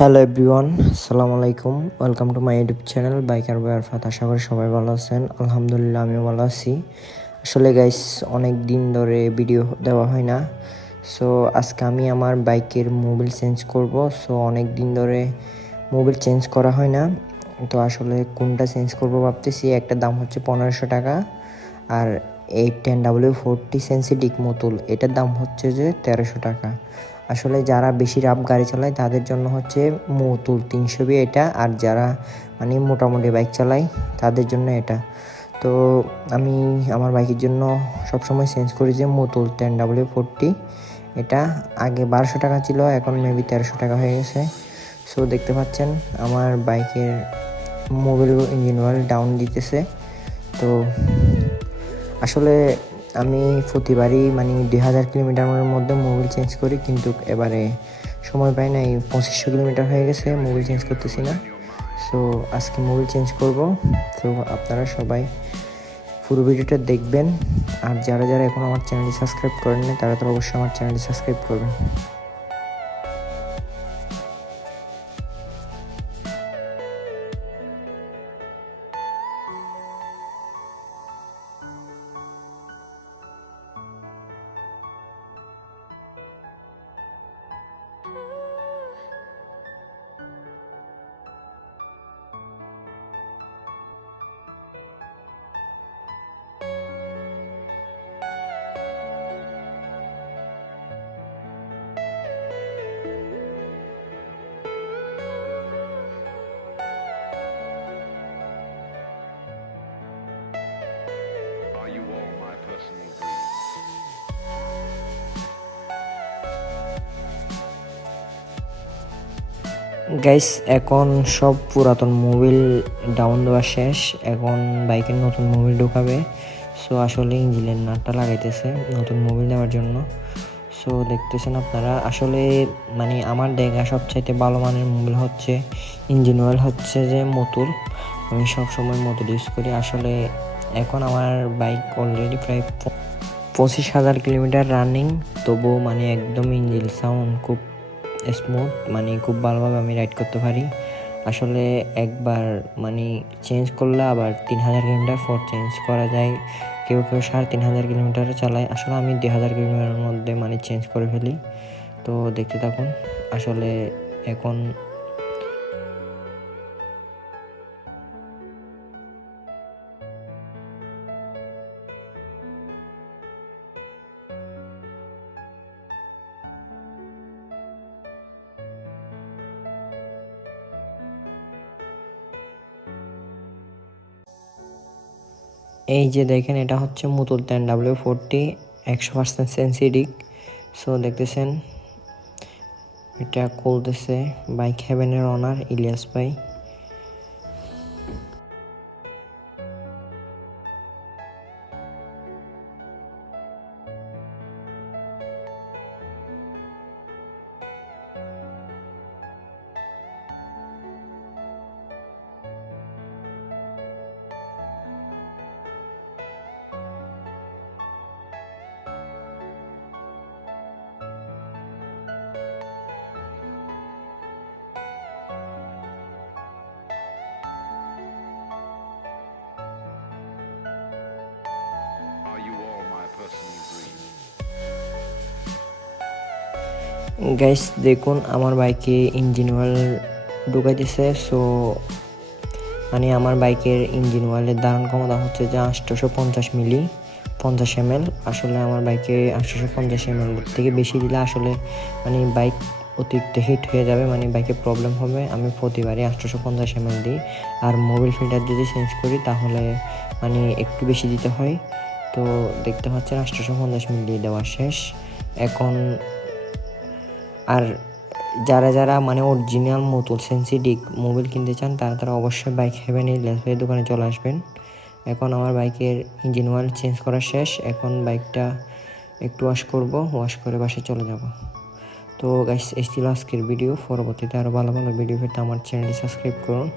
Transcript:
Hello everyone, আসসালামু আলাইকুম। Welcome to my YouTube channel biker boy Arafat. আশা করি সবাই ভালো আছেন। আলহামদুলিল্লাহ আমিও ভালো আছি। আসলে গাইস অনেক দিন ধরে ভিডিও দেওয়া হয় না। সো আজকে আমি আমার বাইকের মোবিল চেঞ্জ করব। সো অনেক দিন ধরে মোবিল চেঞ্জ করা হয় না। তো আসলে কোনটা চেঞ্জ করব ভাবতেছি। একটা দাম হচ্ছে 1500 টাকা, আর এই 10W40 সেন্সিটিক মোতুল এটার দাম হচ্ছে যে 1300 টাকা। আসলে যারা বেশি রাফ গাড়ি চালায় তাদের জন্য হচ্ছে মোতুল 320 এটা, আর যারা মানে মোটামুটি বাইক চালায় তাদের জন্য এটা। তো আমি আমার বাইকের জন্য সবসময় চেঞ্জ করি যে মোতুল 10W40। এটা আগে 1200 টাকা ছিল, এখন মেবি 1300 টাকা হয়ে গেছে। সো দেখতে পাচ্ছেন আমার বাইকের মোবিল ইঞ্জিন অয়েল ডাউন দিতেছে। তো আসলে আমি প্রতিবারই মানে 2000 কিলোমিটারের মধ্যে মোবিল চেঞ্জ করি, কিন্তু এবারে সময় পাই না। এই 2500 কিলোমিটার হয়ে গেছে মোবিল চেঞ্জ করতেছি না। সো আজকে মোবিল চেঞ্জ করব। তো আপনারা সবাই পুরো ভিডিওটা দেখবেন, আর যারা যারা এখন আমার চ্যানেলটি সাবস্ক্রাইব করেন না তারা তো অবশ্যই আমার চ্যানেলটি সাবস্ক্রাইব করবেন। Are you all my personal dreams? Guys এখন সব পুরাতন মোবিল ডাউন দেওয়া শেষ, এখন বাইকের নতুন মোবিল ঢোকাবে। সো আসলে ইঞ্জিনের নাটটা লাগাইতেছে নতুন মোবিল দেওয়ার জন্য। সো দেখতেছেন আপনারা, আসলে মানে আমার দেখা সবচাইতে ভালো মানের মোবিল হচ্ছে ইঞ্জিন অয়েল হচ্ছে যে মোতুল। আমি সবসময় মোতুল ইউজ করি। আসলে এখন আমার বাইক অলরেডি প্রায় 25,000 কিলোমিটার রানিং, তবুও মানে একদম ইঞ্জিন সাউন্ড খুব স্মুথ, মানে খুব ভালোভাবে আমি রাইড করতে পারি। আসলে একবার মানে চেঞ্জ করলে আবার 3000 কিলোমিটার পর চেঞ্জ করা যায়। কেউ কেউ 3500 কিলোমিটারও চালায়। আসলে আমি 2000 কিলোমিটারের মধ্যে মানে চেঞ্জ করে ফেলি। তো দেখতে থাকুন। আসলে এখন এই যে দেখেন, এটা হচ্ছে মুতুল 10W40 100% সেন্সিটিক। সো দেখতেছেন এটা খুলতেছে বাইক হেভেনের ওনার ইলিয়াস ভাই। Are you all my personal dreams? Guys দেখুন আমার বাইকে ইঞ্জিন অয়েল ঢুকাইতেছে। সো মানে আমার বাইকের ইঞ্জিন অয়েলের ধারণ ক্ষমতা হচ্ছে যে 850 মিলি 50 ml। আসলে আমার বাইকে 850 ml থেকে বেশি দিলে আসলে মানে বাইক অতিরিক্ত হিট হয়ে যাবে, মানে বাইকে প্রবলেম হবে। আমি প্রতিবারই 850 ml দিই। আর মোবিল ফিল্টার যদি চেঞ্জ করি তাহলে মানে একটু বেশি দিতে হয়। তো দেখতে পাচ্ছেন 850 মিলি দেওয়া শেষ এখন। আর যারা যারা মানে অরিজিনাল মোতুল সেন্সিটিক মোবিল কিনতে চান তারা অবশ্যই বাইক হেভেন এই লেসওয়ে দোকানে চলে আসবেন। এখন আমার বাইকের ইঞ্জিন অয়েল চেঞ্জ করা শেষ। এখন বাইকটা একটু ওয়াশ করব, ওয়াশ করে বাসায় চলে যাব। তো গাইস এই ছিল আজকের ভিডিও। পরবর্তীতে আরও ভালো ভালো ভিডিও পেতে আমার চ্যানেলটি সাবস্ক্রাইব করুন।